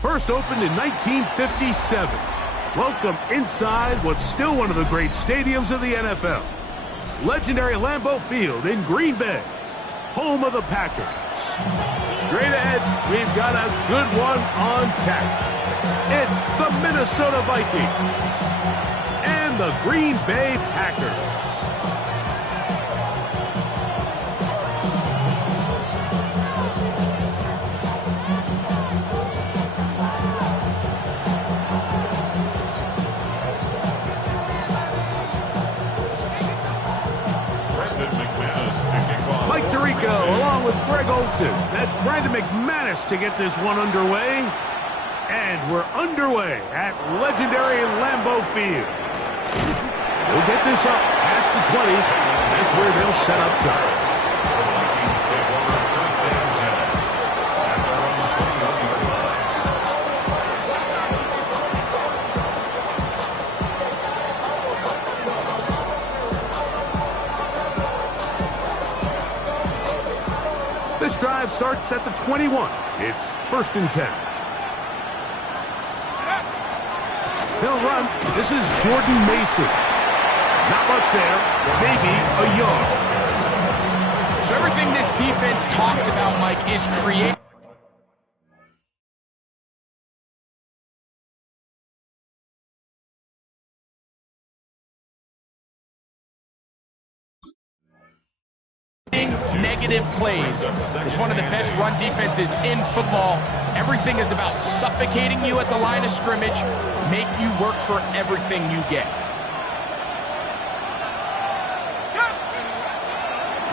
First opened in 1957. Welcome inside what's still one of the great stadiums of the NFL. Legendary Lambeau Field in Green Bay, home of the Packers. Straight ahead, we've got a good one on tap. It's the Minnesota Vikings and the Green Bay Packers. Along with Greg Olsen. That's Brandon McManus to get this one underway. And we're underway at legendary Lambeau Field. We'll get this up past the 20. That's where they'll set up shop. This drive starts at the 21. It's 1st and 10. They'll run. This is Jordan Mason. Not much there. Maybe a yard. So everything this defense talks about, Mike, is creating. Negative plays. It's one of the best run defenses in football. Everything is about suffocating you at the line of scrimmage, make you work for everything you get.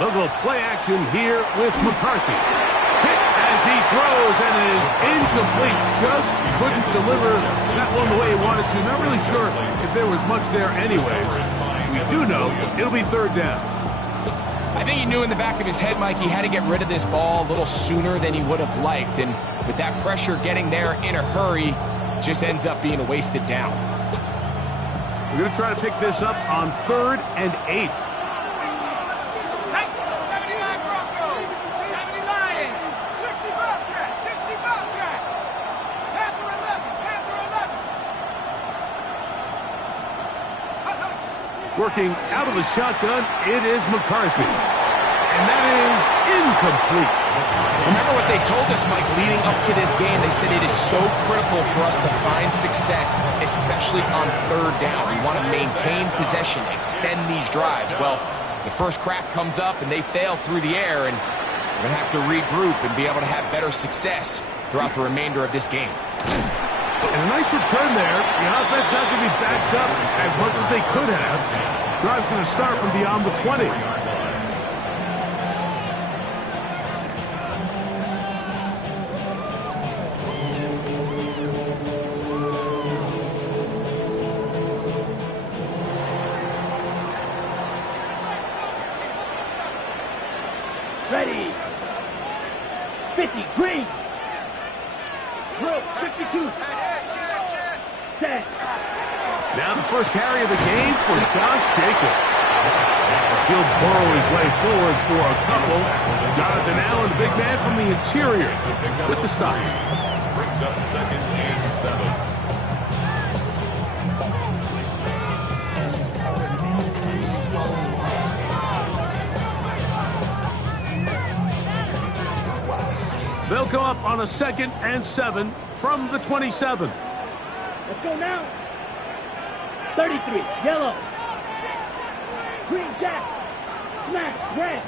Little play action here with McCarthy. Hit as he throws, and it is incomplete. Just couldn't deliver that one the way he wanted to. Not really sure if there was much there anyways. We do know it'll be 3rd down. I think he knew in the back of his head, Mike, he had to get rid of this ball a little sooner than he would have liked. And with that pressure getting there in a hurry, just ends up being a wasted down. We're going to try to pick this up on 3rd and 8. 79 Broncos, 70 Lions, 60 Bobcats, 60 Bobcats, Panther 11, Panther 11. Working out of the shotgun, it is McCarthy. And that is incomplete. Remember what they told us, Mike, leading up to this game. They said it is so critical for us to find success, especially on 3rd down. We want to maintain possession, extend these drives. Well, the first crack comes up and they fail through the air, and we're going to have to regroup and be able to have better success throughout the remainder of this game. And a nice return there. The offense not going to be backed up as much as they could have. Drive's going to start from beyond the 20. Ready. 50, green. Drill, 52. Set. Now the first carry of the game for Josh Jacobs. He'll burrow his way forward for a couple. Jonathan Allen, the big man from the interior, with the stop. Brings up 2nd and 7. They'll come up on a 2nd and 7 from the 27. Let's go now. 33, yellow. Green jack. Smash, red.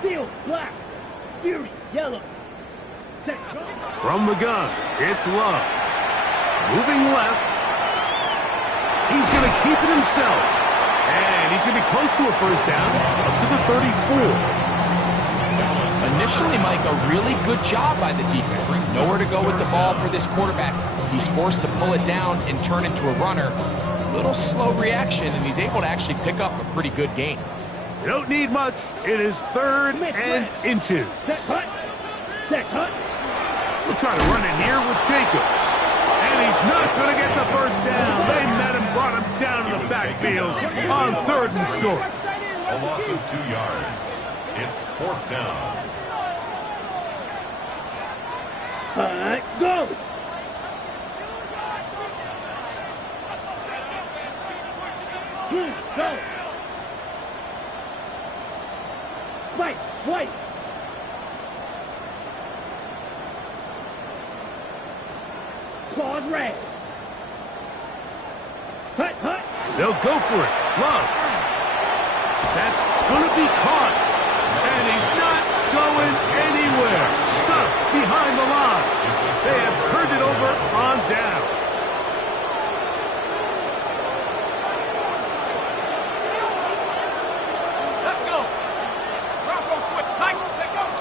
Steel, black. Fury, yellow. Set, go. From the gun, it's Love. Moving left. He's going to keep it himself. And he's going to be close to a 1st down, up to the 34. Initially, Mike, a really good job by the defense. Nowhere to go with the ball for this quarterback. He's forced to pull it down and turn into a runner. Little slow reaction, and he's able to actually pick up a pretty good gain. You don't need much. It is 3rd and inches. Set, cut. Set, cut. We'll try to run it here with Jacobs. And he's not going to get the 1st down. They met him, brought him down to the backfield on 3rd and short. A loss of 2 yards. It's 4th down. Hut, go! Go! Fight, fight! Claws red. Hut, hut! They'll go for it. Love. That's going to be caught. And he's not going anywhere. Stuffed behind the line. They have turned it over on down. Let's go. Bronco switch. Nice. Take over.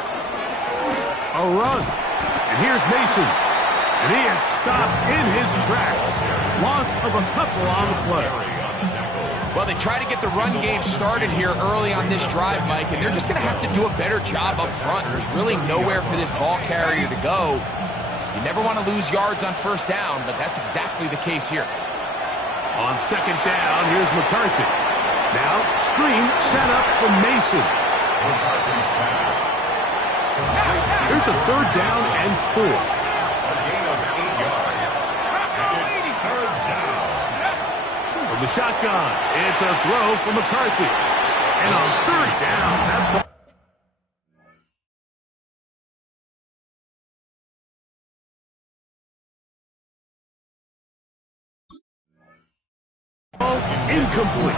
A run. And here's Mason. And he is stopped in his tracks. Loss of a couple on the play. Well, they try to get the run game started here early on this drive, Mike, and they're just going to have to do a better job up front. There's really nowhere for this ball carrier to go. You never want to lose yards on first down, but that's exactly the case here. On second down, here's McCarthy. Now, screen set up for Mason. McCarthy's pass. Here's a third down and 4. A gain of 8 yards. And it's third down. From the shotgun, it's a throw for McCarthy. And on third down, that ball incomplete.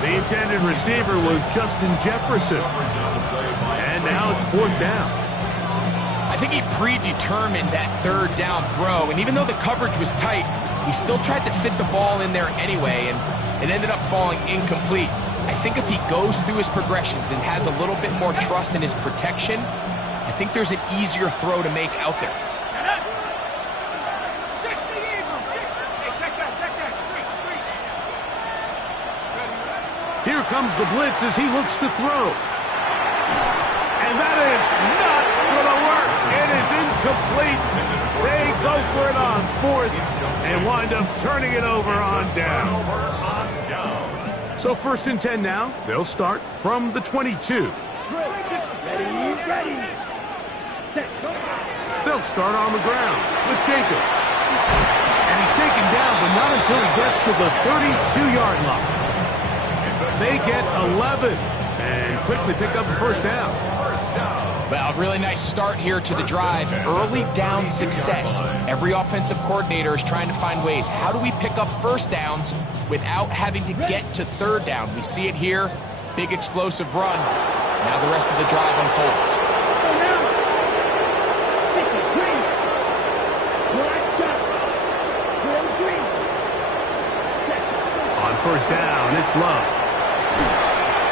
The intended receiver was Justin Jefferson. And now it's fourth down. I think he predetermined that third down throw, and even though the coverage was tight, he still tried to fit the ball in there anyway, and it ended up falling incomplete. I think if he goes through his progressions and has a little bit more trust in his protection, I think there's an easier throw to make out there. 60 Eagles. 60. Hey, check that. Check that. Street. Here comes the blitz as he looks to throw. And that is not going to work. It is incomplete. They go for it on fourth and wind up turning it over on down. So first and 10 now. They'll start from the 22. Ready. Set, go. They'll start on the ground with Jacobs. And he's taken down, but not until he gets to the 32-yard line. They get 11 and quickly pick up the first down. Well, really nice start here to the drive. Early down success. Every offensive coordinator is trying to find ways. How do we pick up first downs without having to get to third down? We see it here. Big explosive run. Now the rest of the drive unfolds. Go now. 53. Black shot. Green. Set. On first down, it's Love.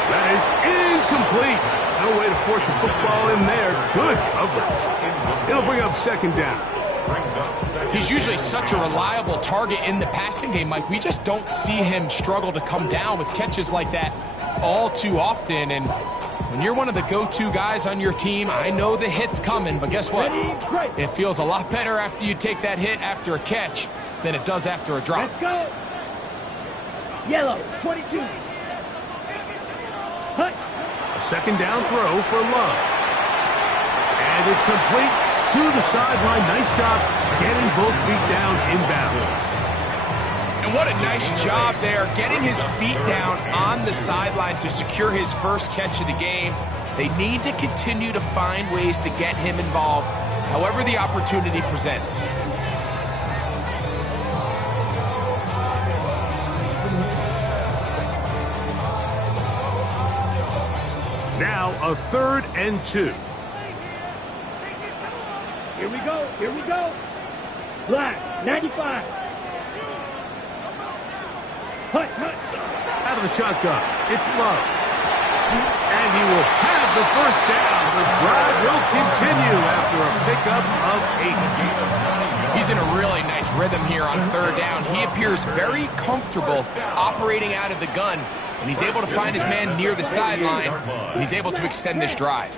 That is incomplete. No way to force the football in there. Good coverage. It'll bring up second down. He's usually such a reliable target in the passing game, Mike. We just don't see him struggle to come down with catches like that all too often. And when you're one of the go-to guys on your team, I know the hit's coming, but guess what? It feels a lot better after you take that hit after a catch than it does after a drop. Let's go. Yellow, 22. Hut. A second down throw for Love. And it's complete to the sideline. Nice job getting both feet down inbounds. And what a nice job there, getting his feet down on the sideline to secure his first catch of the game. They need to continue to find ways to get him involved, however the opportunity presents. Now a third and 2. Here we go. Black, 95. Hut. Out of the shotgun, it's Love. And he will have the first down. The drive will continue after a pickup of 8. He's in a really nice rhythm here on third down. He appears very comfortable operating out of the gun, and he's able to find his man near the sideline, and he's able to extend this drive.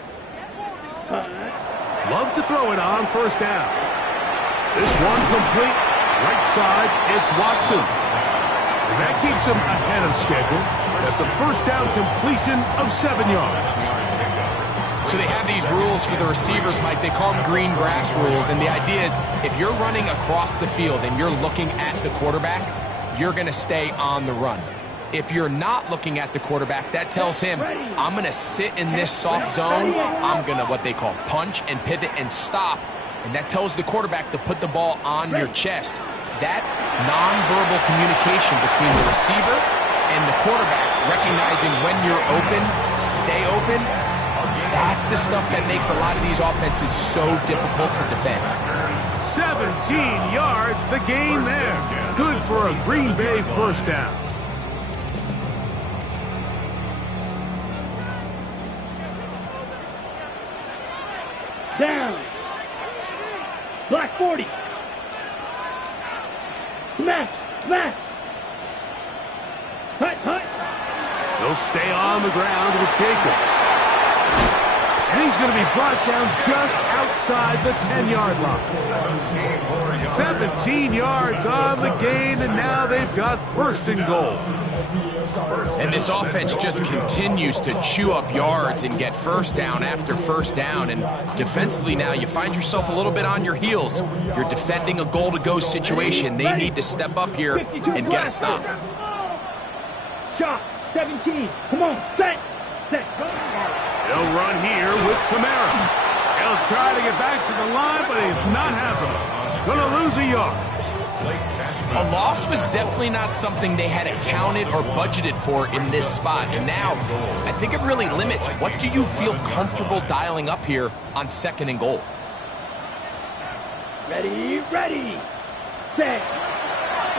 Love to throw it on first down. This one complete. Right side, it's Watson. And that keeps him ahead of schedule. That's a first down completion of 7 yards. So they have these rules for the receivers, Mike. They call them green grass rules. And the idea is if you're running across the field and you're looking at the quarterback, you're going to stay on the run. If you're not looking at the quarterback, that tells him, I'm going to sit in this soft zone. I'm going to what they call punch and pivot and stop. And that tells the quarterback to put the ball on your chest. That nonverbal communication between the receiver and the quarterback, recognizing when you're open, stay open, that's the stuff that makes a lot of these offenses so difficult to defend. 17 yards, the gain there. Good for a Green Bay first down. Down. Black 40. Smash. Smash. Hut, hut. They'll stay on the ground with Jacobs. And he's going to be brought down just outside the 10-yard line. 17 yards on the gain, and now they've got first and goal. And this offense just continues to chew up yards and get first down after first down. And defensively now, you find yourself a little bit on your heels. You're defending a goal-to-go situation. They need to step up here and get a stop. Shot. 17. Come on. Set. Set. Go. They'll run here with Kamara. He'll try to get back to the line, but he's not happening. Gonna lose a yard. A loss was definitely not something they had accounted or budgeted for in this spot. And now, I think it really limits. What do you feel comfortable dialing up here on second and goal? Ready. Ready. Set.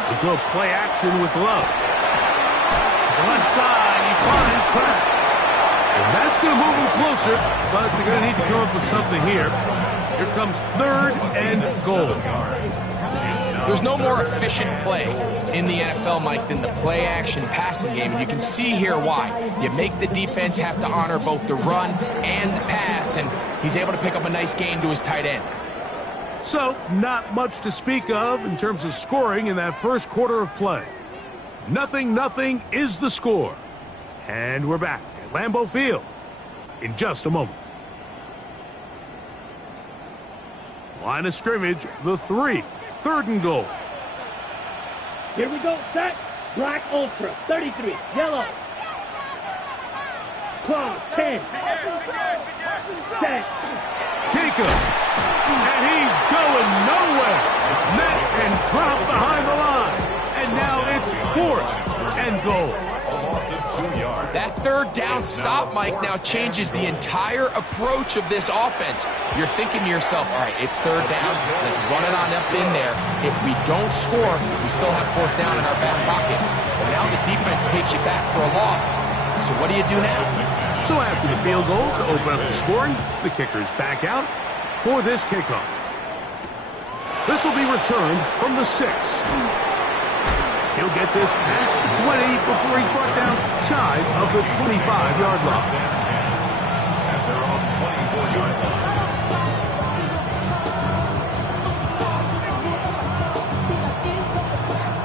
They'll go play action with Love. To the left side, he finds Pratt. And that's going to move him closer, but they're going to need to come up with something here. Here comes third and goal. There's no more efficient play in the NFL, Mike, than the play-action passing game, and you can see here why. You make the defense have to honor both the run and the pass, and he's able to pick up a nice gain to his tight end. So, not much to speak of in terms of scoring in that first quarter of play. 0-0 is the score. And we're back at Lambeau Field in just a moment. Line of scrimmage, the 3. Third and goal. Here we go. Set. Black Ultra. 33. Yellow. Claw. 10. Set. Jacobs. And he's going nowhere. Met and dropped behind the line. And now it's fourth and goal. That third down stop, Mike, now changes the entire approach of this offense. You're thinking to yourself, all right, it's third down. Let's run it on up in there. If we don't score, we still have fourth down in our back pocket. But now the defense takes you back for a loss. So what do you do now? So after the field goal to open up the scoring, the kicker's back out for this kickoff. This will be returned from the 6. He'll get this past the 20 before he's brought down shy of the 25-yard line. At their own 24-yard line.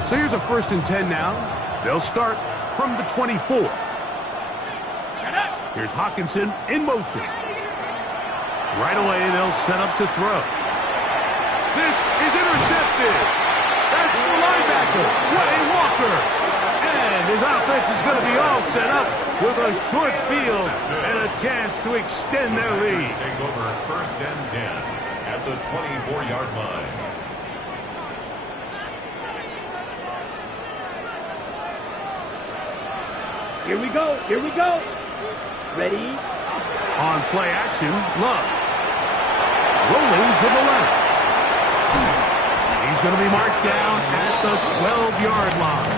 So here's a 1st and 10 now. They'll start from the 24. Here's Hawkinson in motion. Right away, they'll set up to throw. This is intercepted. That's the linebacker, Wayne Walker. And his offense is going to be all set up with a short field and a chance to extend their lead. Take over 1st and 10 at the 24-yard line. Here we go. Here we go. Ready. On play action, Love. Rolling to the left. He's going to be marked down at the 12-yard line.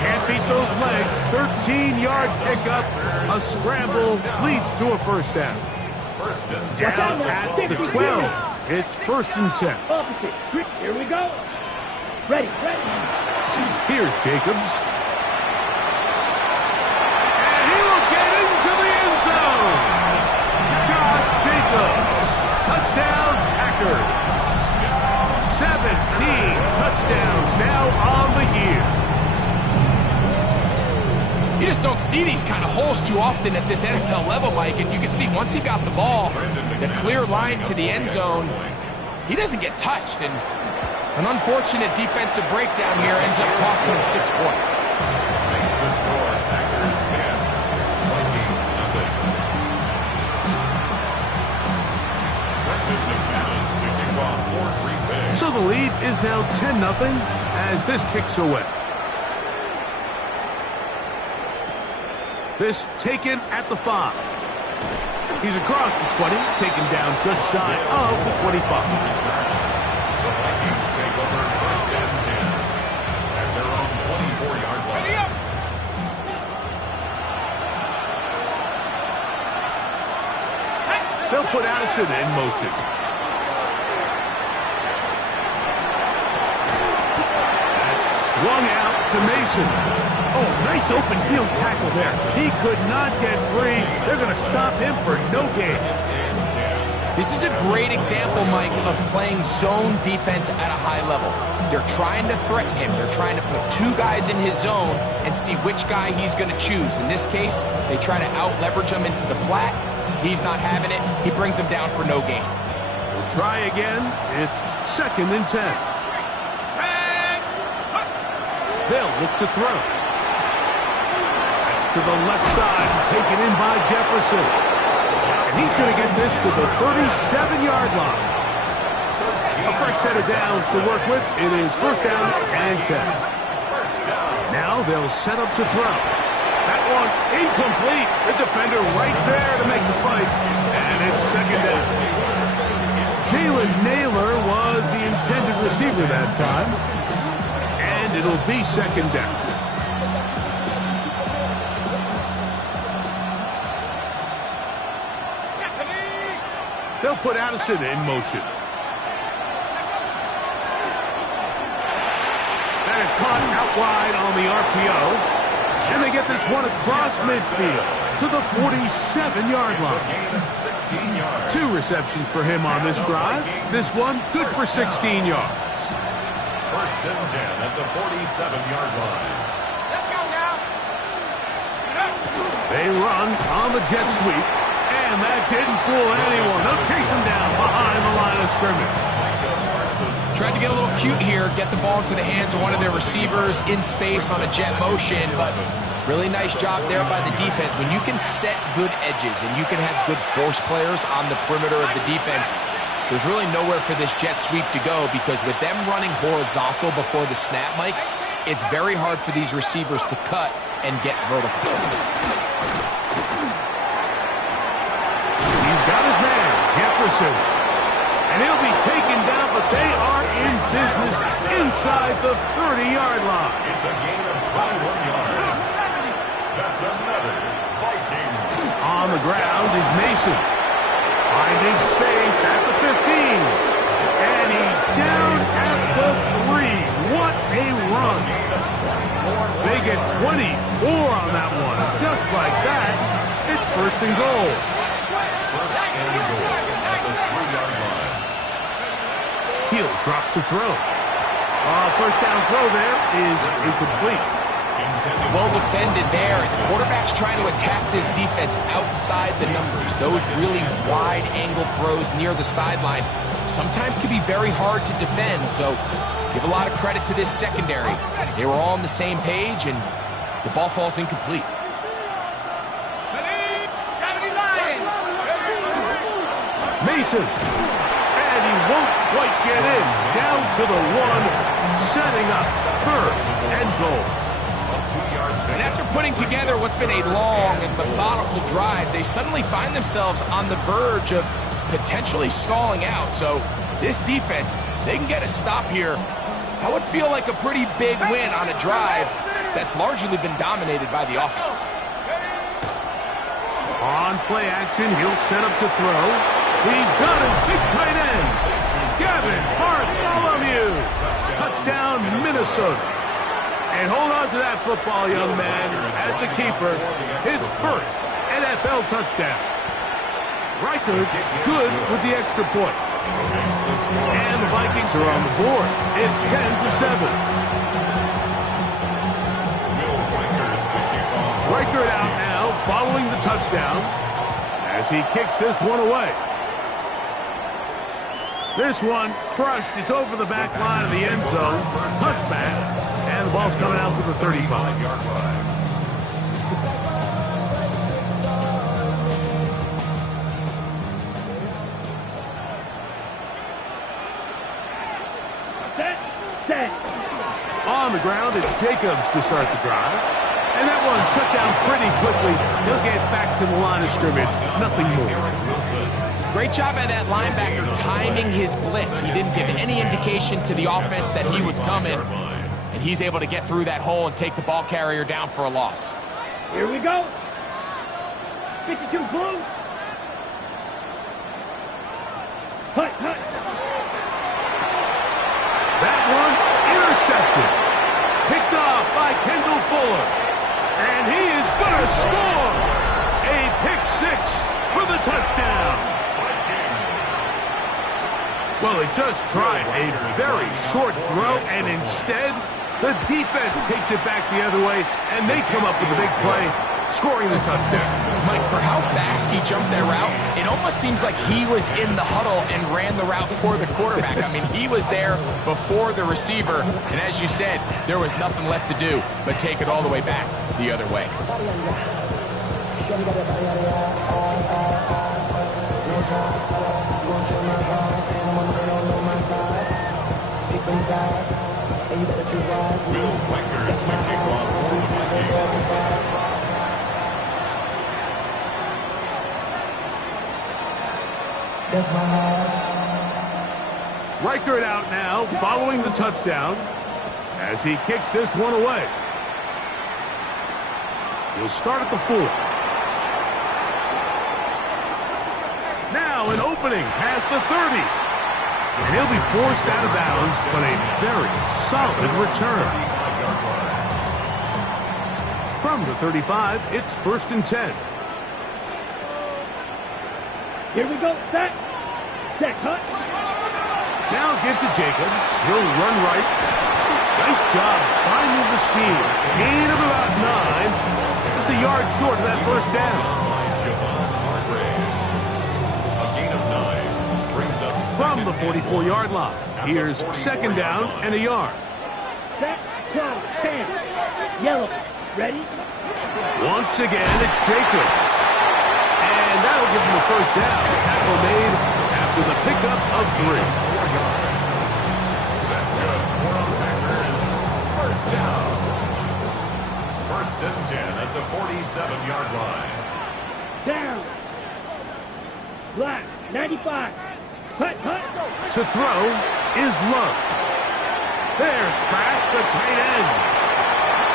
Can't beat those legs. 13-yard pickup. A scramble leads to a first down. First and 10. Down at the 12. It's 1st and 10. Opposite. Here we go. Ready. Ready. Here's Jacobs. And he will get into the end zone. Josh Jacobs. Touchdown, Packers. 17 touchdowns now on the year. You just don't see these kind of holes too often at this NFL level, Mike, and you can see once he got the ball, the clear line to the end zone, he doesn't get touched, and an unfortunate defensive breakdown here ends up costing him 6 points. Makes the score Packers 10, Vikings nothing. Brendan McManus to kick off for Green Bay. So the lead is now 10-0 as this kicks away. This taken at the 5. He's across the 20, taken down just shy of the 25. The Vikings take over first and 10 at their own 24-yard line. Ready up. They'll put Addison in motion. That's swung out to Mason. Oh, nice open field tackle there. He could not get free. They're going to stop him for no gain. This is a great example, Mike, of playing zone defense at a high level. They're trying to threaten him. They're trying to put 2 guys in his zone and see which guy he's going to choose. In this case, they try to out-leverage him into the flat. He's not having it. He brings him down for no gain. We'll try again. It's 2nd and 10. They'll look to throw. That's to the left side, taken in by Jefferson. And he's going to get this to the 37-yard line. A fresh set of downs to work with. It is 1st down and 10. Now they'll set up to throw. That one incomplete. The defender right there to make the fight. And it's 2nd down. Jalen Naylor was the intended receiver that time. And it'll be 2nd down. They'll put Addison in motion. That is caught out wide on the RPO. And they get this one across midfield to the 47-yard line. 2 receptions for him on this drive. This one good for 16 yards. 1st and 10 at the 47-yard line. Let's go now. They run on the jet sweep. And that didn't fool anyone. They'll chase him down behind the line of scrimmage. Tried to get a little cute here, get the ball into the hands of one of their receivers in space on a jet motion, but really nice job there by the defense. When you can set good edges and you can have good force players on the perimeter of the defense, there's really nowhere for this jet sweep to go, because with them running horizontal before the snap, Mike, it's very hard for these receivers to cut and get vertical. He's got his man, Jefferson. And he'll be taken down, but they are in business inside the 30-yard line. It's a gain of 21 yards. That's another Vikings. On the ground is Mason. Finding space at the 15. And he's down at the 3. What a run. They get 24 on that one. Just like that, it's 1st and goal. 1st and goal at the 3-yard line. He'll drop to throw. 1st down throw there is incomplete. Well defended there. The quarterback's trying to attack this defense outside the numbers. Those really wide angle throws near the sideline sometimes can be very hard to defend, so give a lot of credit to this secondary. They were all on the same page, and the ball falls incomplete. Mason. And he won't quite get in. Down to the 1, setting up 3rd and goal. And after putting together what's been a long and methodical drive, they suddenly find themselves on the verge of potentially stalling out. So this defense, they can get a stop here. That would feel like a pretty big win on a drive that's largely been dominated by the offense. On play action, he'll set up to throw. He's got his big tight end, Gavin Bartholomew. Touchdown, Minnesota. And hold on to that football, young man. As a keeper, his 1st NFL touchdown. Reichard good with the extra point. And the Vikings are on the board. It's 10-7. Riker it out now, following the touchdown, as he kicks this one away. This one crushed. It's over the back line of the end zone. Touchback. And the ball's coming out to the 35-yard line. Set. On the ground, it's Jacobs to start the drive. And that one shut down pretty quickly. He'll get back to the line of scrimmage. Nothing more. Great job by that linebacker timing his blitz. He didn't give any indication to the offense that he was coming. And he's able to get through that hole and take the ball carrier down for a loss. Here we go. 52 blue. Hut. That one intercepted. Picked off by Kendall Fuller. And he is going to score. A pick six for the touchdown. Well, they just tried a very short throw, and instead, the defense takes it back the other way, and they come up with a big play, scoring the touchdown. Mike, for how fast he jumped that route, it almost seems like he was in the huddle and ran the route for the quarterback. I mean, he was there before the receiver, and as you said, there was nothing left to do but take it all the way back the other way. Riker it out now, following the touchdown, as he kicks this one away. He'll start at the 4. Now an opening past the 30. And he'll be forced out of bounds, but a very solid return. From the 35, it's 1st and 10. Here we go. Set. Hut. Now give to Jacobs. He'll run right. Nice job finding the seam. Gain of about 9. Just a yard short of that first down. From the 44-yard line, here's 2nd down and a yard. Set. 10. Yellow. Ready? Once again, it's Jacobs. And that'll give him the first down. Tackle made after the pickup of 3. That's good. For the Packers, first down. 1st and 10 at the 47-yard line. Down. Black. 95. Hut. To throw is Love. There's Kraft, the tight end.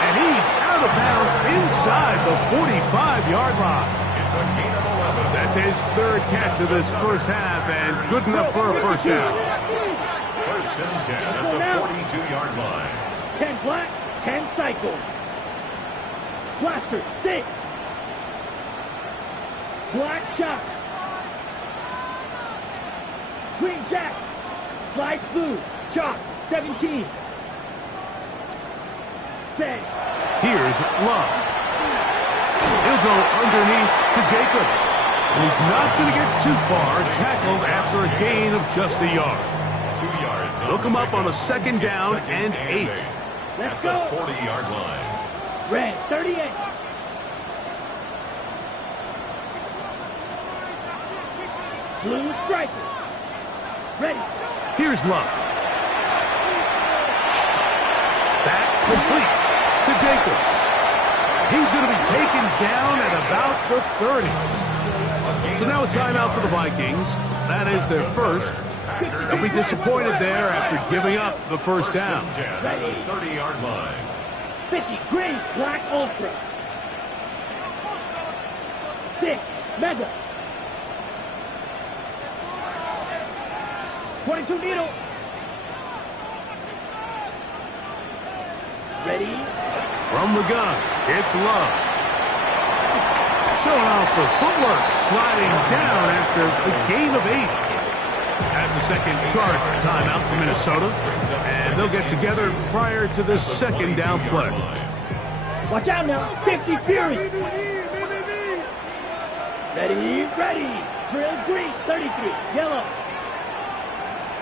And he's out of bounds inside the 45-yard line. It's a gain of 11. That's his 3rd catch of this first half, and good enough for a first down. 1st and 10 at the 42-yard line. 10 black. 10 cycle. Blaster. 6. Black shot. Green jack. Light blue. Chalk. 17. Set. Here's Love. He'll go underneath to Jacobs. And he's not going to get too far, tackled after a gain of just a yard. 2 yards. They'll come up on a 2nd down and 8. Let's At go. the 40-yard line. Red. 38. Blue striker. Ready. Here's Love. Back complete to Jacobs. He's going to be taken down at about the 30. So now a timeout for the Vikings. That is their first. They'll be disappointed there after giving up the first down. 30-yard line. 50. Green. Black ultra. 6. Mega. 22 needle. Ready? From the gun, it's Love. Showing off the footwork, sliding down after a gain of 8. That's a second charge timeout for Minnesota. And they'll get together prior to this 2nd down play. Watch out now. 50 Fury. Ready, ready. Drill green. 33. Yellow.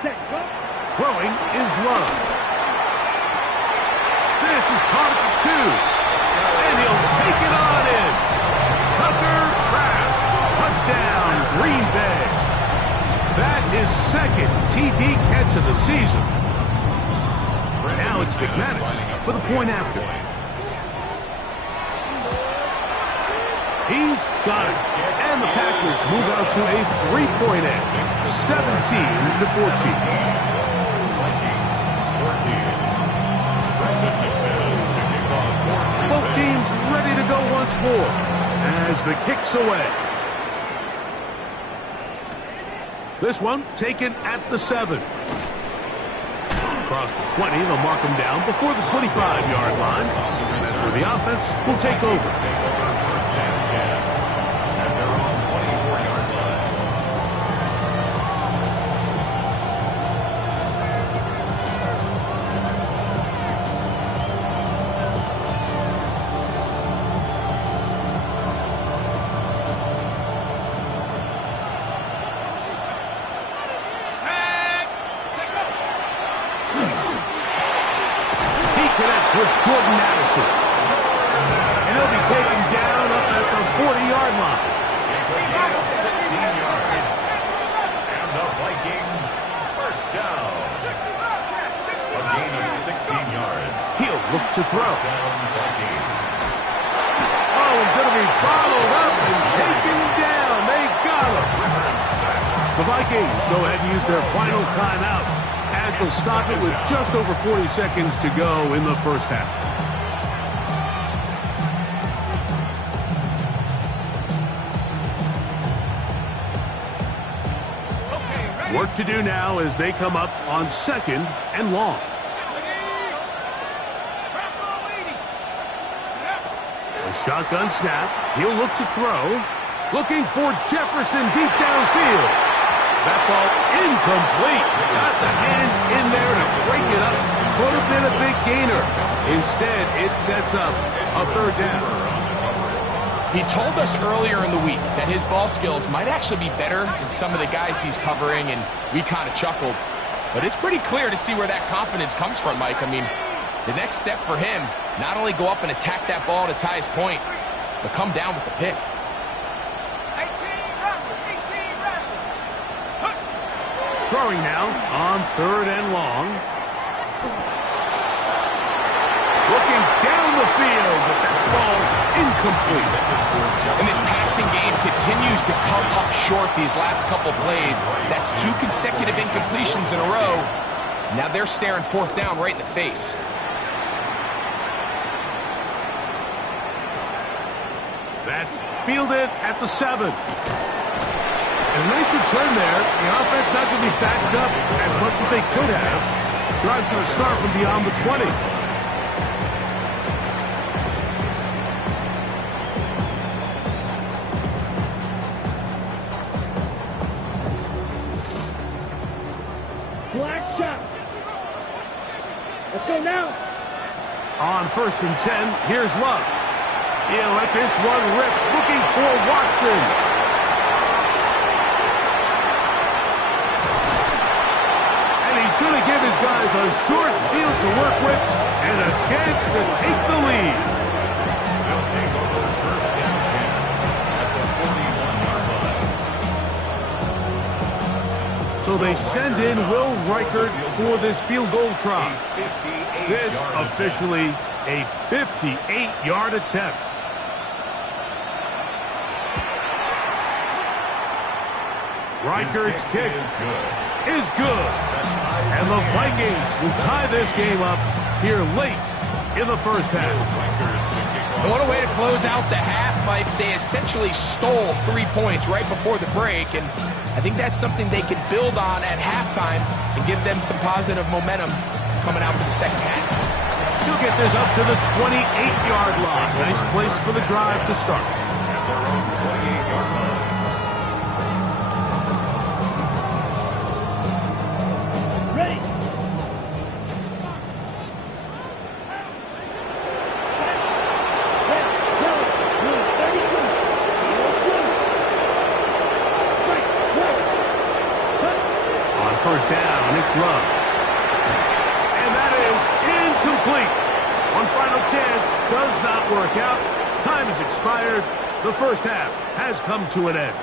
Set. Go. Throwing is Love. This is caught at the 2. And he'll take it on in. Tucker Kraft. Touchdown, Green Bay. That is second TD catch of the season. Now it's McManus for the point after. He's got it. And the Packers move out to a 3-point edge, 17-14. Both teams ready to go once more as the kick's away. This one taken at the 7. Across the 20, they'll mark him down before the 25-yard line. And that's where the offense will take over. First and 10 at their own 24-yard line. With Jordan Addison. And he'll be taken down up at the 40-yard line. 16 yards. And the Vikings first down. A gain of 16 yards. He'll look to throw. Down Vikings. Oh, he's going to be bottled up and taken down. They got him. The Vikings go ahead and use their final timeout, as they'll stop it with just over 40 seconds to go in the first half. Work to do now as they come up on 2nd and long. A shotgun snap. He'll look to throw. Looking for Jefferson deep downfield. That ball incomplete. Got the hands in there to break it up. Could have been a big gainer. Instead, it sets up a 3rd down. He told us earlier in the week that his ball skills might actually be better than some of the guys he's covering, and we kind of chuckled. But it's pretty clear to see where that confidence comes from, Mike. I mean, the next step for him, not only go up and attack that ball to tie his point, but come down with the pick. Throwing now on 3rd and long. Looking down the field, but that ball's incomplete. And this passing game continues to come up short these last couple plays. That's 2 consecutive incompletions in a row. Now they're staring 4th down right in the face. That's fielded at the 7. And a nice return there. The offense not going to be backed up as much as they could have. Drive's going to start from beyond the 20. Black shot. Let's go now. On 1st and 10, here's Love. He'll let this one rip. Looking for Watson. Going to give his guys a short field to work with and a chance to take the lead. They'll take over 1st and 10 at the 41-yard line. So they send in Will Reichert for this field goal try. This officially a 58-yard attempt. Reichert's kick is good. And the Vikings will tie this game up here late in the first half. And what a way to close out the half, Mike. They essentially stole 3 points right before the break, and I think that's something they can build on at halftime and give them some positive momentum coming out for the second half. He'll get this up to the 28-yard line. Nice place for the drive to start. At their own 28-yard line. first down. It's Love. And that is incomplete. One final chance does not work out. Time has expired. The first half has come to an end.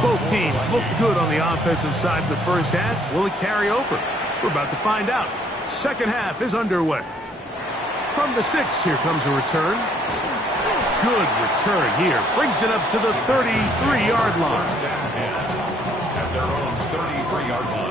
Both teams look good on the offensive side in the first half. Will it carry over? We're about to find out. Second half is underway. From the 6, here comes a return. Good return here. Brings it up to the 33-yard line. At their own 33-yard line.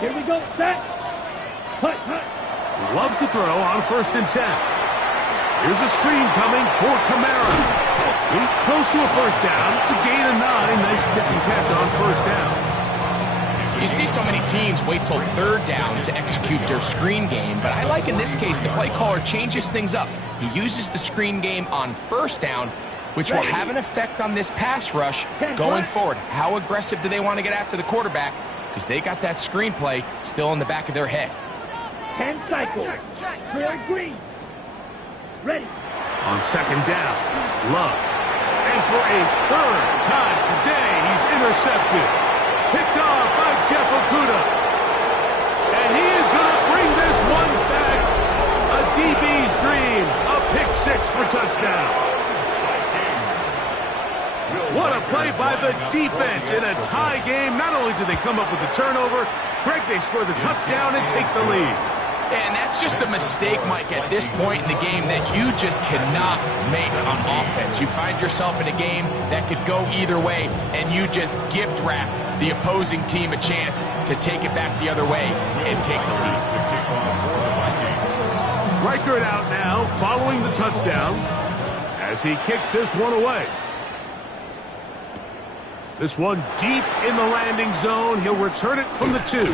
Here we go, set. Hut, hut. Love to throw on 1st and 10. Here's a screen coming for Kamara. He's close to a first down to gain a 9. Nice pitch and catch on first down. You see so many teams wait till 3rd down to execute their screen game, but I like in this case the play caller changes things up. He uses the screen game on 1st down, which will have an effect on this pass rush going forward. How aggressive do they want to get after the quarterback? Because they got that screenplay still in the back of their head. 10 cycles. Clear green. Ready. On 2nd down, Love. And for a 3rd time today, he's intercepted. Picked off by Jeff Okudah. And he is going to bring this one back. A DB's dream. A pick 6 for touchdown. What a play by the defense in a tie game. Not only did they come up with the turnover, Greg, they score the touchdown and take the lead. And that's just a mistake, Mike, at this point in the game that you just cannot make on offense. You find yourself in a game that could go either way, and you just gift wrap the opposing team a chance to take it back the other way and take the lead. Reichert out now, following the touchdown, as he kicks this one away. This one deep in the landing zone. He'll return it from the 2.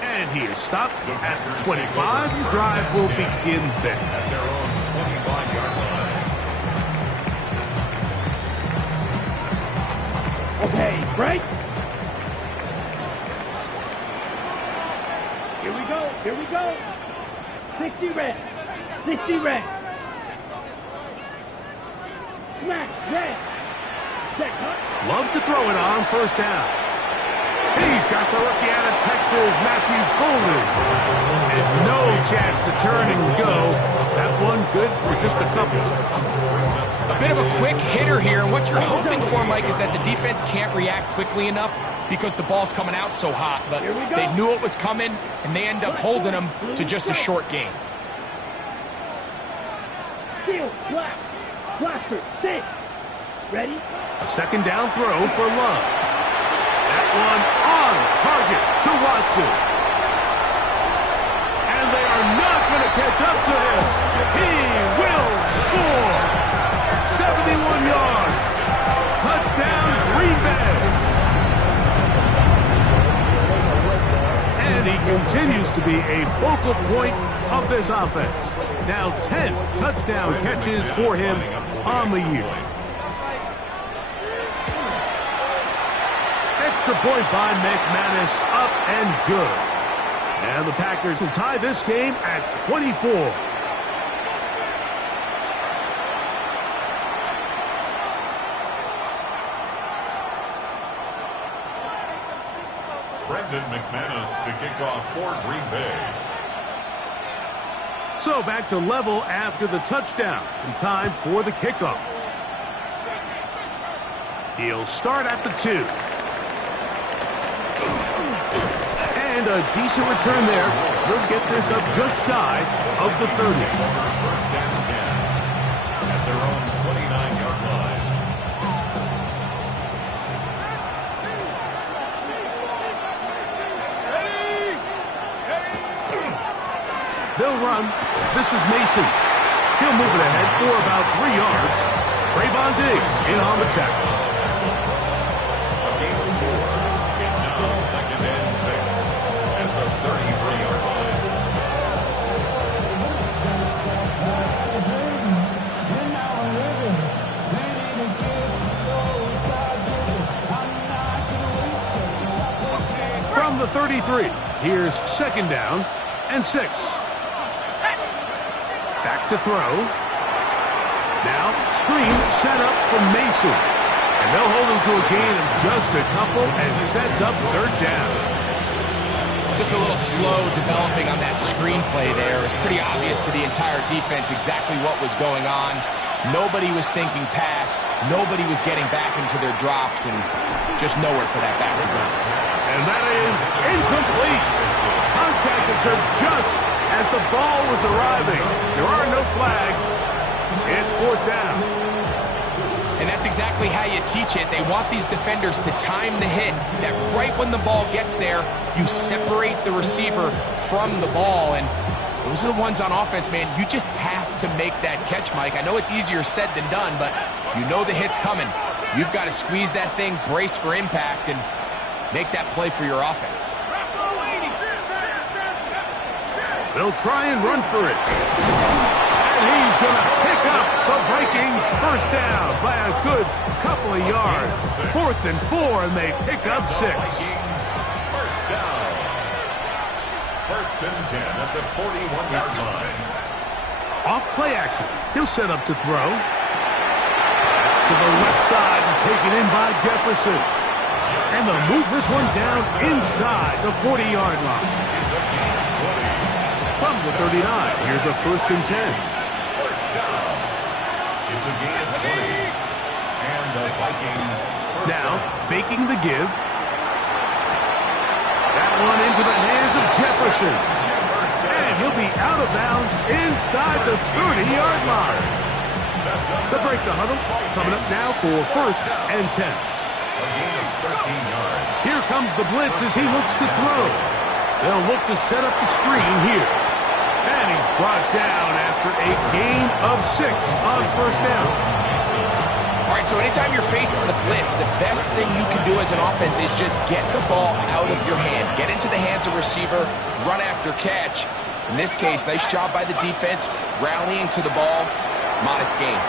And he is stopped at 25. The drive will begin there. At their own 25-yard line. Okay, break. Here we go. Here we go. 60 red. 60 red. Smash red. Check, huh? Love to throw it on 1st down. He's got the rookie out of Texas, Matthew Golden. And no chance to turn and go. That one good for just a couple. A bit of a quick hitter here, and what you're hoping for, Mike, is that the defense can't react quickly enough because the ball's coming out so hot. But they knew it was coming, and they end up holding them to just a short game. Steal, blast, blaster, six. Ready? A 2nd down throw for Love. That one on target to Watson. And they are not going to catch up to him. He will score. 71 yards. Touchdown, Green Bay. And he continues to be a focal point of this offense. Now 10 touchdown catches for him on the year. Extra point by McManus, up and good. And the Packers will tie this game at 24. Brendan McManus to kick off for Green Bay. So back to level after the touchdown. And time for the kickoff. He'll start at the 2. And a decent return there. He'll get this up just shy of the 30. First down 10 at their own 29-yard line. They'll run. This is Mason. He'll move it ahead for about 3 yards. Trayvon Diggs in on the tackle. A game of 4. It's now 2nd the 33. Here's second down and 6. Back to throw. Now, screen set up for Mason. And they'll hold him to a gain of just a couple and sets up third down. Just a little slow developing on that screenplay there. It was pretty obvious to the entire defense exactly what was going on. Nobody was thinking pass. Nobody was getting back into their drops, and just nowhere for that back to go. And that is incomplete. Contact occurred just as the ball was arriving. There are no flags. It's fourth down. And that's exactly how you teach it. They want these defenders to time the hit, that right when the ball gets there, you separate the receiver from the ball. And those are the ones on offense, man. You just have to make that catch, Mike. I know it's easier said than done, but you know the hit's coming. You've got to squeeze that thing, brace for impact, and make that play for your offense. They'll try and run for it. And he's going to pick up the Vikings first down by a good couple of yards. 4th and 4, and they pick up 6. First down. First and 10 at the 41-yard line. Off play action. He'll set up to throw. That's to the left side and taken in by Jefferson. And they'll move this one down inside the 40-yard line. From the 39, here's a 1st and 10. First down. It's a gain of 20. And the Vikings now faking the give. That one into the hands of Jefferson. And he'll be out of bounds inside the 30-yard line. They'll break the huddle. Coming up now for 1st and 10. A gain of 13 yards. Here comes the blitz as he looks to throw. They'll look to set up the screen here. And he's brought down after a gain of 6 on 1st down. All right, so anytime you're facing the blitz, the best thing you can do as an offense is just get the ball out of your hand. Get into the hands of receiver, run after catch. In this case, nice job by the defense, rallying to the ball. Modest gain.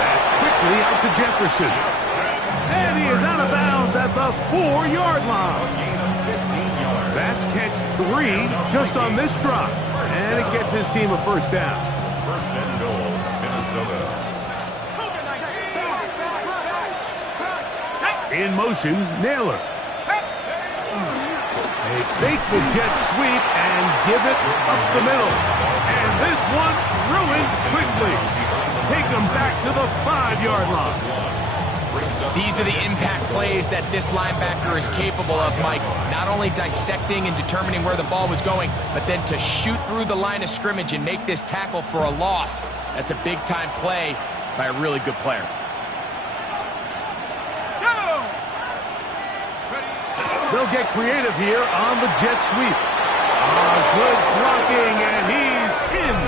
That's quickly out to Jefferson. And he is out of bounds at the 4-yard line. That's catch 3 just on this drop. And it gets his team a first down. First and goal, Minnesota. In motion, Naylor. They fake the jet sweep and give it up the middle. And this one ruins quickly. Take them back to the 5-yard line. These are the impact plays that this linebacker is capable of, Mike. Not only dissecting and determining where the ball was going, but then to shoot through the line of scrimmage and make this tackle for a loss. That's a big-time play by a really good player. They'll get creative here on the jet sweep. Good blocking, and he's in.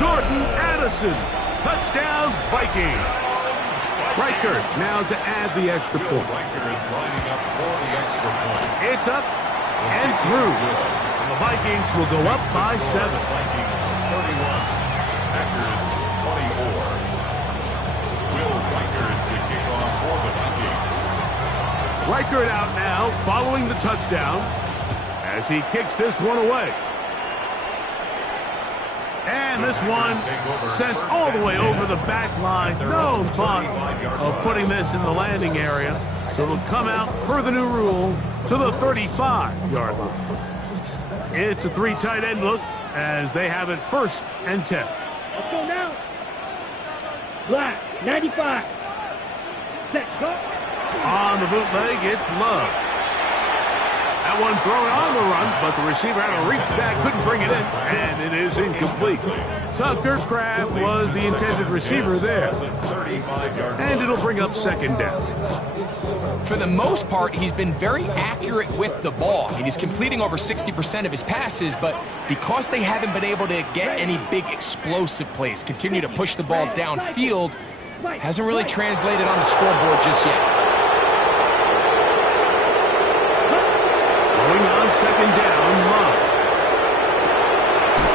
Jordan Addison. Touchdown, Vikings. Reichert now to add the extra point. Reichert is lining up for the extra point. It's up and through. And the Vikings will go up by 7. Vikings 31, Packers 24. Will Reichert to kick off for the Vikings. Reichert out now following the touchdown as he kicks this one away. And this one sent all the way over the back line. No thought of putting this in the landing area. So it'll come out per the new rule to the 35-yard line. It's a 3 tight end look as they have it 1st and 10. Let's go now. Black, 95. Set, go. On the bootleg, it's Love. That one thrown on the run, but the receiver had to reach back, couldn't bring it in, and it is incomplete. Tucker Kraft was the intended receiver there. And it'll bring up 2nd down. For the most part, he's been very accurate with the ball. I mean, he's completing over 60% of his passes, but because they haven't been able to get any big explosive plays, continue to push the ball downfield, hasn't really translated on the scoreboard just yet. Going on 2nd down, Love.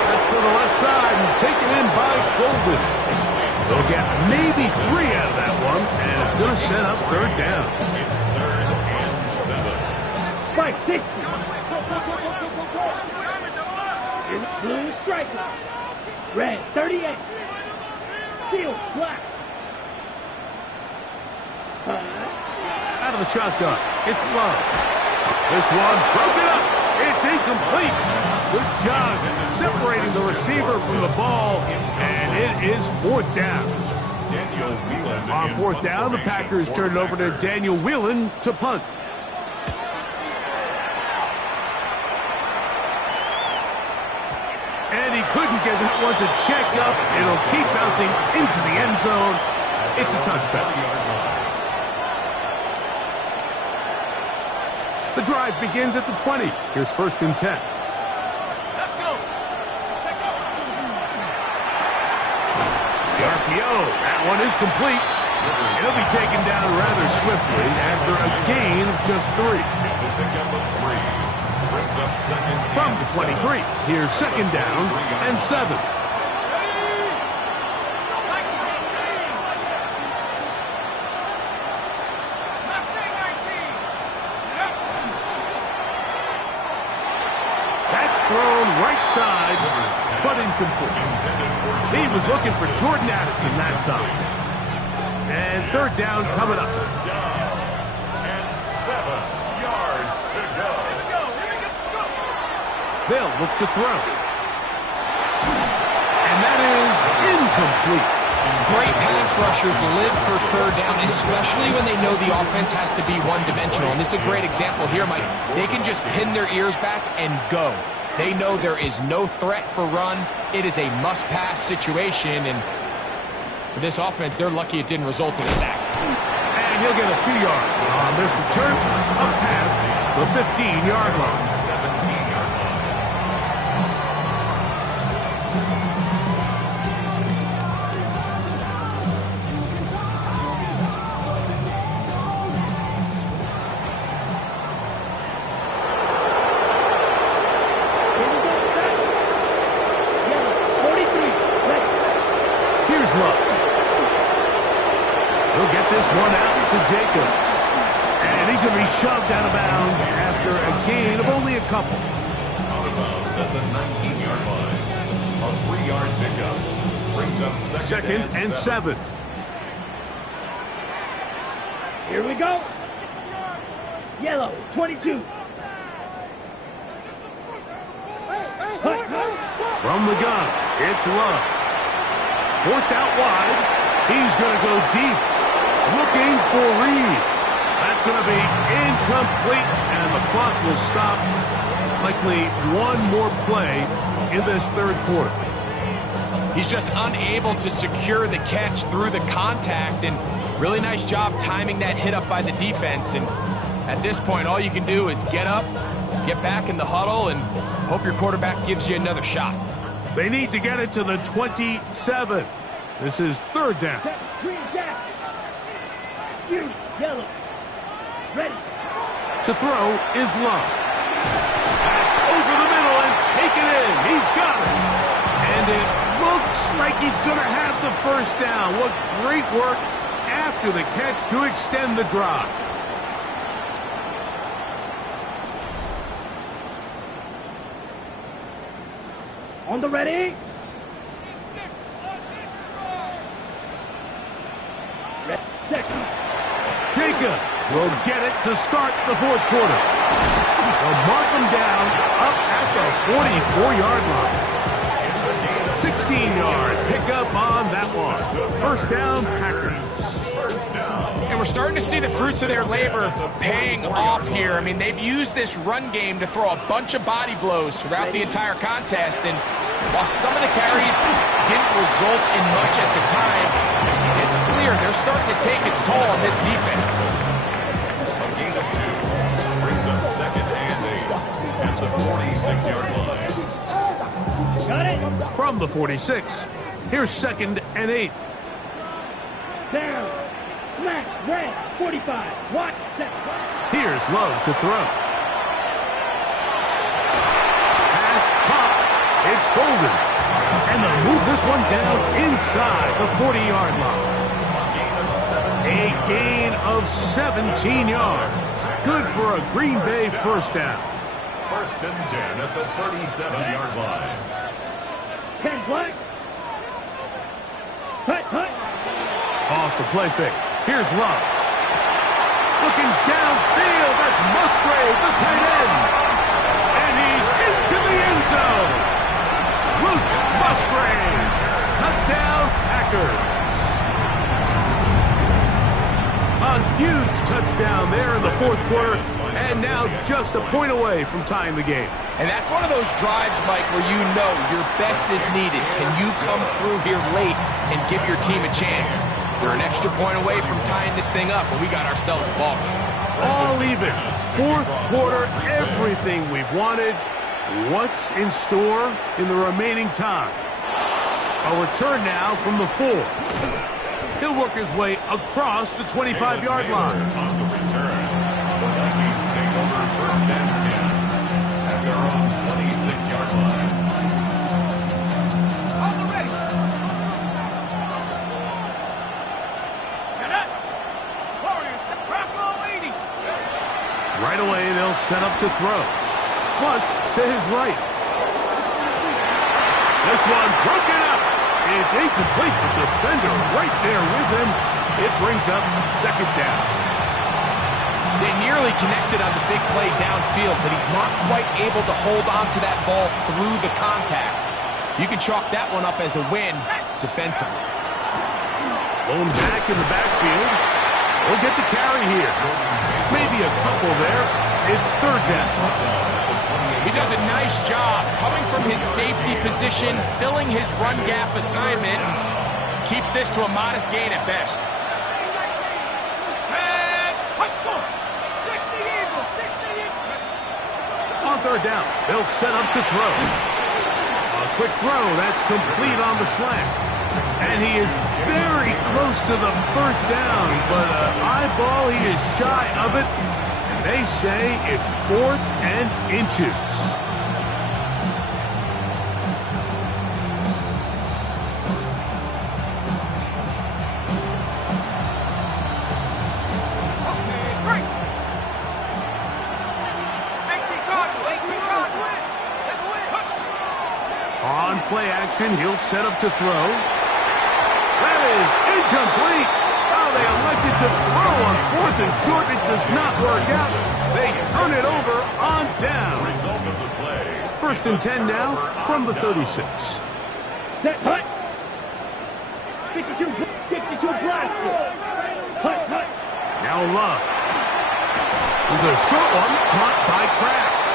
Back to the left side and taken in by Golden. They'll get maybe 3 out of that one, and it's going to set up 3rd down. It's 3rd and 7. 560. Blue striker. Red 38. Steel black. Out of the shotgun. It's Love. This one broken up. It's incomplete. Good job separating the receiver from the ball, and it is fourth down. On fourth down, the Packers turn it over to Daniel Whelan to punt. And he couldn't get that one to check up. It'll keep bouncing into the end zone. It's a touchdown. The drive begins at the 20. Here's 1st and 10. Let's go. The RPO. That one is complete. It'll be taken down rather swiftly after a gain of just 3. It's a pickup of 3. Brings up second. From the 23. Here's 2nd down and 7. Thrown right side, but incomplete. He was looking for Jordan Addison that time. And 3rd down coming up. And 7 yards to go. They'll look to throw. And that is incomplete. Great pass rushers live for 3rd down, especially when they know the offense has to be one-dimensional. And this is a great example here, Mike. They can just pin their ears back and go. They know there is no threat for run. It is a must-pass situation, and for this offense, they're lucky it didn't result in a sack. And he'll get a few yards on this return up past the 15-yard line. 17-yard line. He'll get this one out to Jacobs. And he's going to be shoved out of bounds after a gain of only a couple. Out of bounds at the 19-yard line. A 3-yard pickup. Brings up second and 7. Here we go. Yellow, 22. From the gun, it's Love. Forced out wide. He's going to go deep. Looking for Reed. That's going to be incomplete, and the clock will stop. Likely one more play in this 3rd quarter. He's just unable to secure the catch through the contact, and really nice job timing that hit up by the defense. And at this point, all you can do is get up, get back in the huddle, and hope your quarterback gives you another shot. They need to get it to the 27. This is 3rd down. Green jack. You, yellow. Ready. To throw is Love. That's over the middle and taken in. He's got it. And it looks like he's going to have the 1st down. What great work after the catch to extend the drive. On the ready. Jacob will get it to start the 4th quarter. They'll mark him down up at the 44-yard line. 16-yard pickup on that one. 1st down, Packers. And we're starting to see the fruits of their labor paying off here. I mean, they've used this run game to throw a bunch of body blows throughout the entire contest. And while some of the carries didn't result in much at the time, it's clear they're starting to take its toll on this defense. A gain of 2. Brings up second and 8 at the 46-yard line. Got it. From the 46, here's 2nd and 8. Down. Smash. Red. 45. Watch that. Here's Love to throw. Pass pop. It's golden. And they'll move this one down inside the 40-yard line. A gain of 17 yards. Good for a Green Bay first down. First and 10 at the 37-yard line. 10 black. Hut, hut. Off the play fake. Here's Love. Looking downfield. That's Musgrave, the tight end. And he's into the end zone. Luke Musgrave. Touchdown, Packers. A huge touchdown there in the fourth quarter, and now just a point away from tying the game. And that's one of those drives, Mike, where you know your best is needed. Can you come through here late and give your team a chance? They're an extra point away from tying this thing up, but we got ourselves a ball game. All even. Fourth quarter, everything we've wanted. What's in store in the remaining time? A return now from the 4. He'll work his way across the 25-yard line. On the return, the Vikings take over first and 10 at their own 26-yard line. On the ready. Get up. Warriors, Bravo 80. Right away, they'll set up to throw. Flush to his right. This one broken up. It's incomplete. The defender right there with him. It brings up second down. They nearly connected on the big play downfield, but he's not quite able to hold on to that ball through the contact. You can chalk that one up as a win defensively. Blown back in the backfield. We'll get the carry here. Maybe a couple there. It's third down. He does a nice job coming from his safety position, filling his run gap assignment, keeps this to a modest gain at best. 10. Go. 60 Eagles. 60 Eagles. On third down, they'll set up to throw. A quick throw, that's complete on the slant. And he is very close to the first down, but eyeball, he is shy of it. And they say it's 4th and inches. On play action, he'll set up to throw. That is incomplete. Oh, they elected to throw on 4th and short. It does not work out. They turn it over on down. Result of the play. First and 10 now from the 36. Set, hut. 52 blaster. Hut, hut. Now Love. There's a short one caught by Kraft.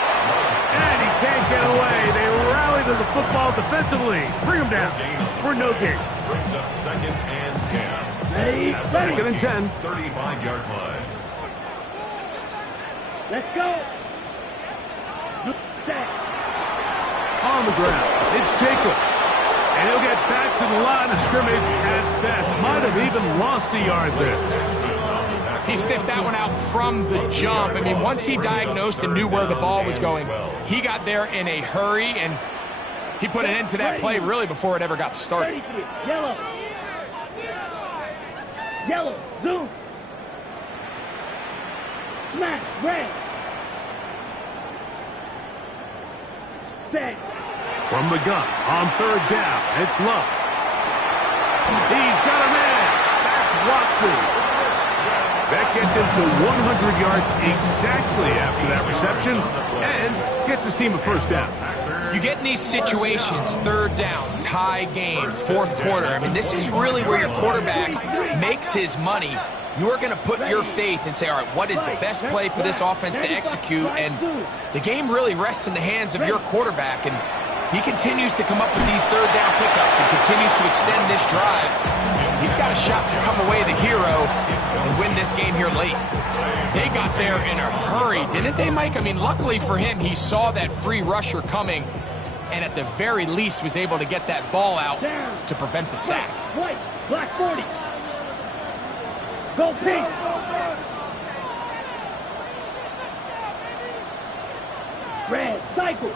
And he can't get away. They rally to the football defensively. Bring him down for no gain. Brings up second and 10. Ready, ready. Second and 10. 35-yard line. Let's go. Set. On the ground, it's Jacobs. And he'll get back to the line of scrimmage at best. Might have even lost a yard there. He sniffed that one out from the jump. I mean, once he diagnosed and knew where the ball was going, he got there in a hurry, and he put an end to that play really before it ever got started. Yellow. Yellow. Zoom. Smash. Red. Set. From the gun, on third down, it's Love. He's got a man. That's Watson. That gets him to 100 yards exactly after that reception and gets his team a first down. You get in these situations, third down, tie game, fourth quarter. I mean, this is really where your quarterback makes his money. You're going to put your faith and say, all right, what is the best play for this offense to execute? And the game really rests in the hands of your quarterback. And he continues to come up with these third down pickups and continues to extend this drive. He's got a shot to come away the hero and win this game here late. They got there in a hurry, didn't they, Mike? I mean, luckily for him, he saw that free rusher coming and at the very least was able to get that ball out to prevent the sack. White, black 40. Go pink. Red, cycle.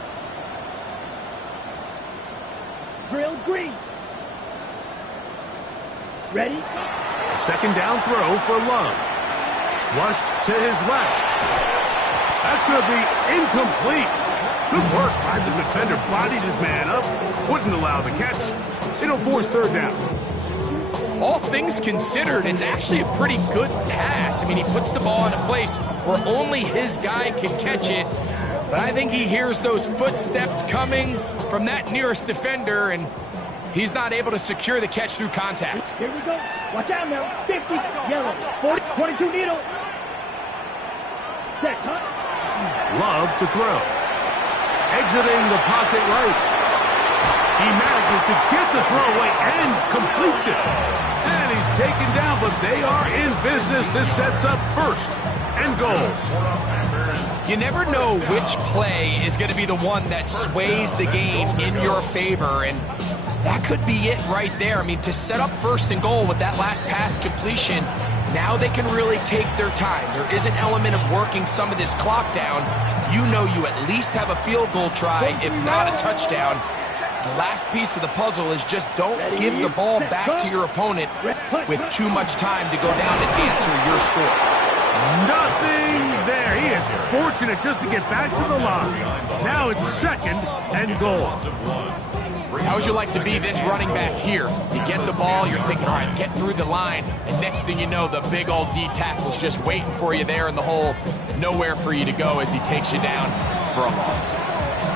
Drill green. Ready? Second down throw for Love. Flushed to his left. That's going to be incomplete. Good work by the defender. Bodied his man up. Wouldn't allow the catch. It'll force third down. All things considered, it's actually a pretty good pass. I mean, he puts the ball in a place where only his guy can catch it. But I think he hears those footsteps coming from that nearest defender, and he's not able to secure the catch through contact. Here we go. Watch out now. 50, yellow, 40, 22 needle. Set, cut. Love to throw. Exiting the pocket right. He manages to get the throw away and completes it. And he's taken down, but they are in business. This sets up first and goal. You never know which play is going to be the one that sways the game in your favor, and that could be it right there. I mean, to set up first and goal with that last pass completion, now they can really take their time. There is an element of working some of this clock down. You know you at least have a field goal try, if not a touchdown. The last piece of the puzzle is just don't give the ball back to your opponent with too much time to go down and answer your score. Nothing there. He is fortunate just to get back to the line. Now it's second and goal. How would you like to be this running back here? You get the ball, you're thinking, all right, get through the line, and next thing you know, the big old D tackle's just waiting for you there in the hole. Nowhere for you to go as he takes you down for a loss.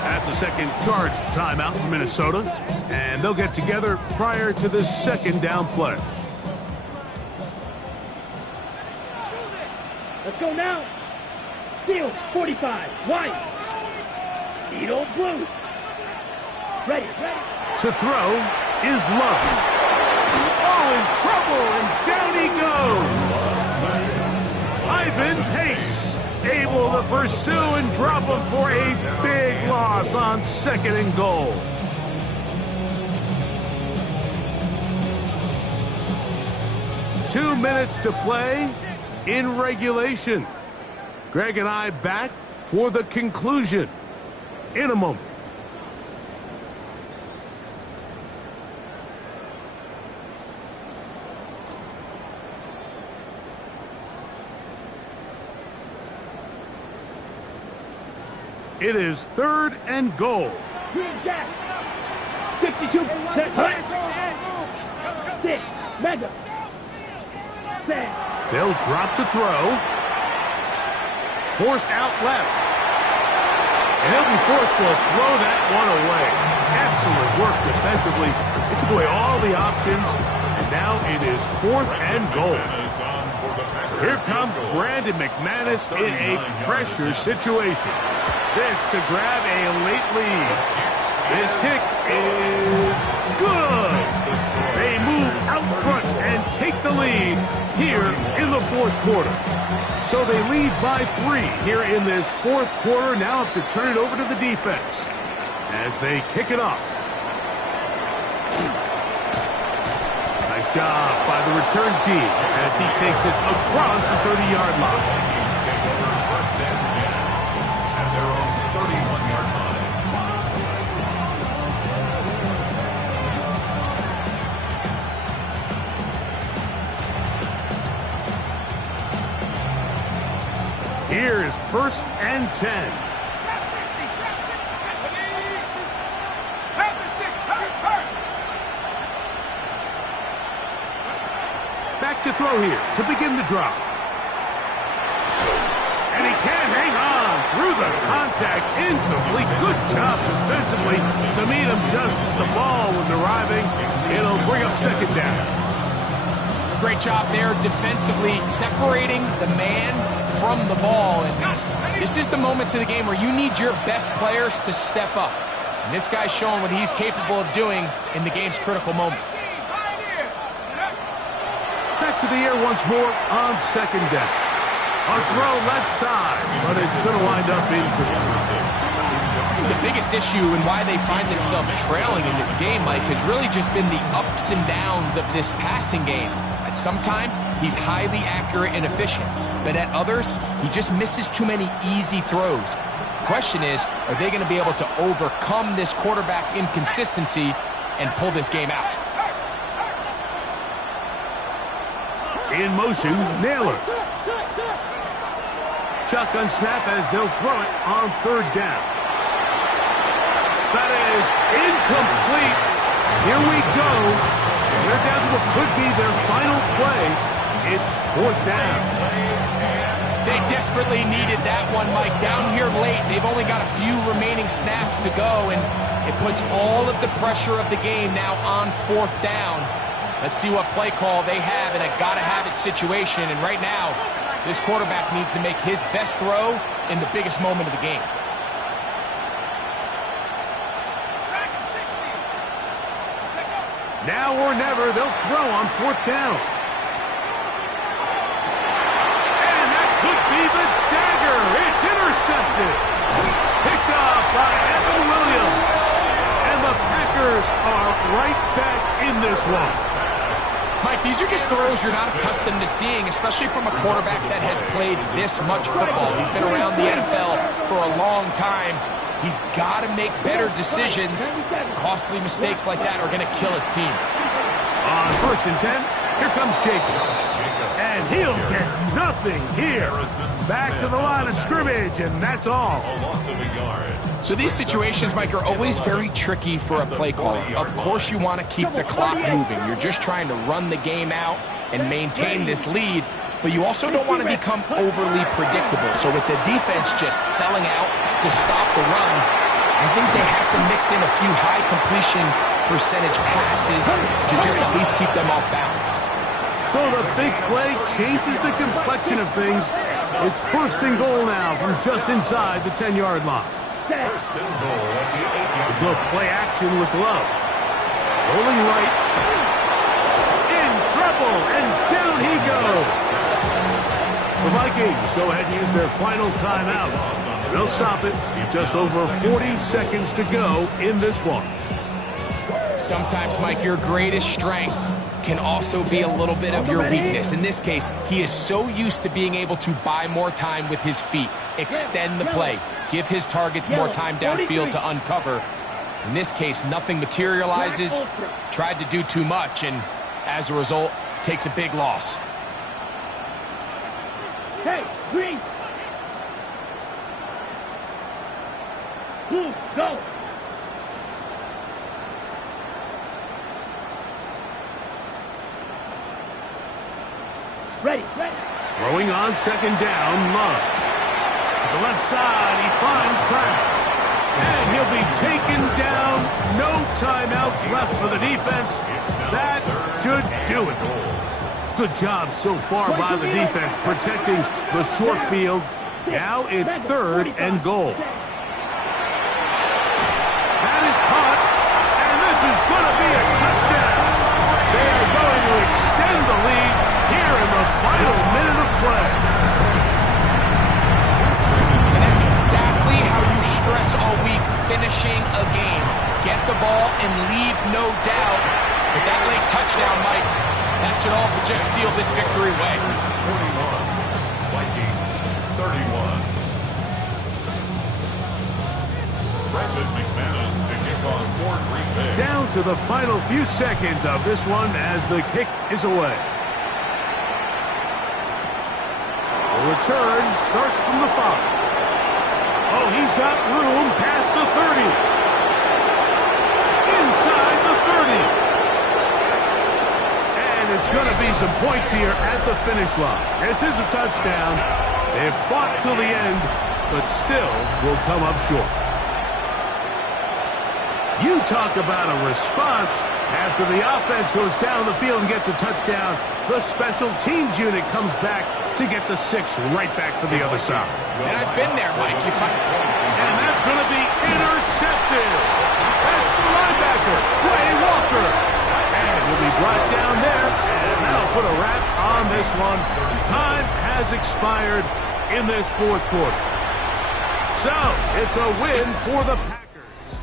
That's a second charge timeout for Minnesota, and they'll get together prior to the second down play. Let's go now. Field, 45, white. Needle, blue. Ready. To throw is Love. Oh, in trouble, and down he goes. Ivan Pace able to pursue and drop him for a big loss on second and goal. Two minutes to play in regulation. Greg and I back for the conclusion in a moment. It is third and goal. Green Jack. 52, set, cut. 6, mega. Set. They'll drop to throw. Forced out left. And he'll be forced to throw that one away. Excellent work defensively. It took away all the options, and now it is fourth and goal. Here comes Brandon McManus in a pressure situation. This to grab a late lead. This kick is good. They move out front and take the lead here in the fourth quarter. So they lead by 3 here in this fourth quarter. Now have to turn it over to the defense as they kick it off. Nice job by the return team as he takes it across the 30-yard line. Here is first and 10. Back to throw here to begin the drive. And he can't hang on through the contact. Incomplete. Good job defensively to meet him just as the ball was arriving. It'll bring up second down. Great job there defensively, separating the man from the ball. And this is the moments of the game where you need your best players to step up. And this guy's showing what he's capable of doing in the game's critical moments. Back to the air once more on second down. A throw left side, but it's going to wind up incomplete. The biggest issue and why they find themselves trailing in this game, Mike, has really just been the ups and downs of this passing game. At sometimes, he's highly accurate and efficient, but at others, he just misses too many easy throws. The question is, are they going to be able to overcome this quarterback inconsistency and pull this game out? In motion, Naylor. Shotgun snap as they'll throw it on third down. That is incomplete. Here we go. They're down to what could be their final play. It's fourth down. They desperately needed that one, Mike. Down here late, they've only got a few remaining snaps to go, and it puts all of the pressure of the game now on fourth down. Let's see what play call they have in a gotta-have-it situation. And right now, this quarterback needs to make his best throw in the biggest moment of the game. Now or never, they'll throw on fourth down. And that could be the dagger. It's intercepted. Picked off by Evan Williams. And the Packers are right back in this one. Mike, these are just throws you're not accustomed to seeing, especially from a quarterback that has played this much football. He's been around the NFL for a long time. He's got to make better decisions. Costly mistakes like that are going to kill his team. On 1st and 10, here comes Jacobs. And he'll get nothing here. Back to the line of scrimmage, and that's all. So these situations, Mike, are always very tricky for a play caller. Of course you want to keep the clock moving. You're just trying to run the game out and maintain this lead. But you also don't want to become overly predictable. So with the defense just selling out to stop the run, I think they have to mix in a few high completion percentage passes to just at least keep them off balance. So the big play changes the complexion of things. It's 1st and goal now from just inside the 10-yard line. 1st and goal at the 8-yard line. Look, play action with Love. Rolling right. In trouble, and down he goes. The Vikings go ahead and use their final timeout. They'll stop it. Just over 40 seconds to go in this one. Sometimes, Mike, your greatest strength can also be a little bit of your weakness. In this case, he is so used to being able to buy more time with his feet, extend the play, give his targets more time downfield to uncover. In this case, nothing materializes, tried to do too much, and as a result, takes a big loss. Hey, green. Blue, go. Ready. Throwing on 2nd down, Love. To the left side, he finds Kraft. And he'll be taken down. No timeouts left for the defense. That should do it. Good job so far by the defense protecting the short field. Now it's 3rd and goal. That is caught, and this is going to be a touchdown. They are going to extend the lead here in the final minute of play. And that's exactly how you stress all week finishing a game. Get the ball and leave no doubt. But that late touchdown, Mike, that should all but just seal this victory away. 41, Vikings 31. Brendan McManus to kick on for Green Bay. Down to the final few seconds of this one as the kick is away. The return starts from the 5. Oh, he's got room past the 30. Inside the 30. It's going to be some points here at the finish line. This is a touchdown. They've fought till the end, but still will come up short. You talk about a response. After the offense goes down the field and gets a touchdown, the special teams unit comes back to get the 6 right back for the other side. And I've been there, Mike. And that's going to be intercepted. That's the linebacker, Quay Walker. And he'll be brought down there, and that'll put a wrap on this one. Time has expired in this 4th quarter. So, it's a win for the Packers.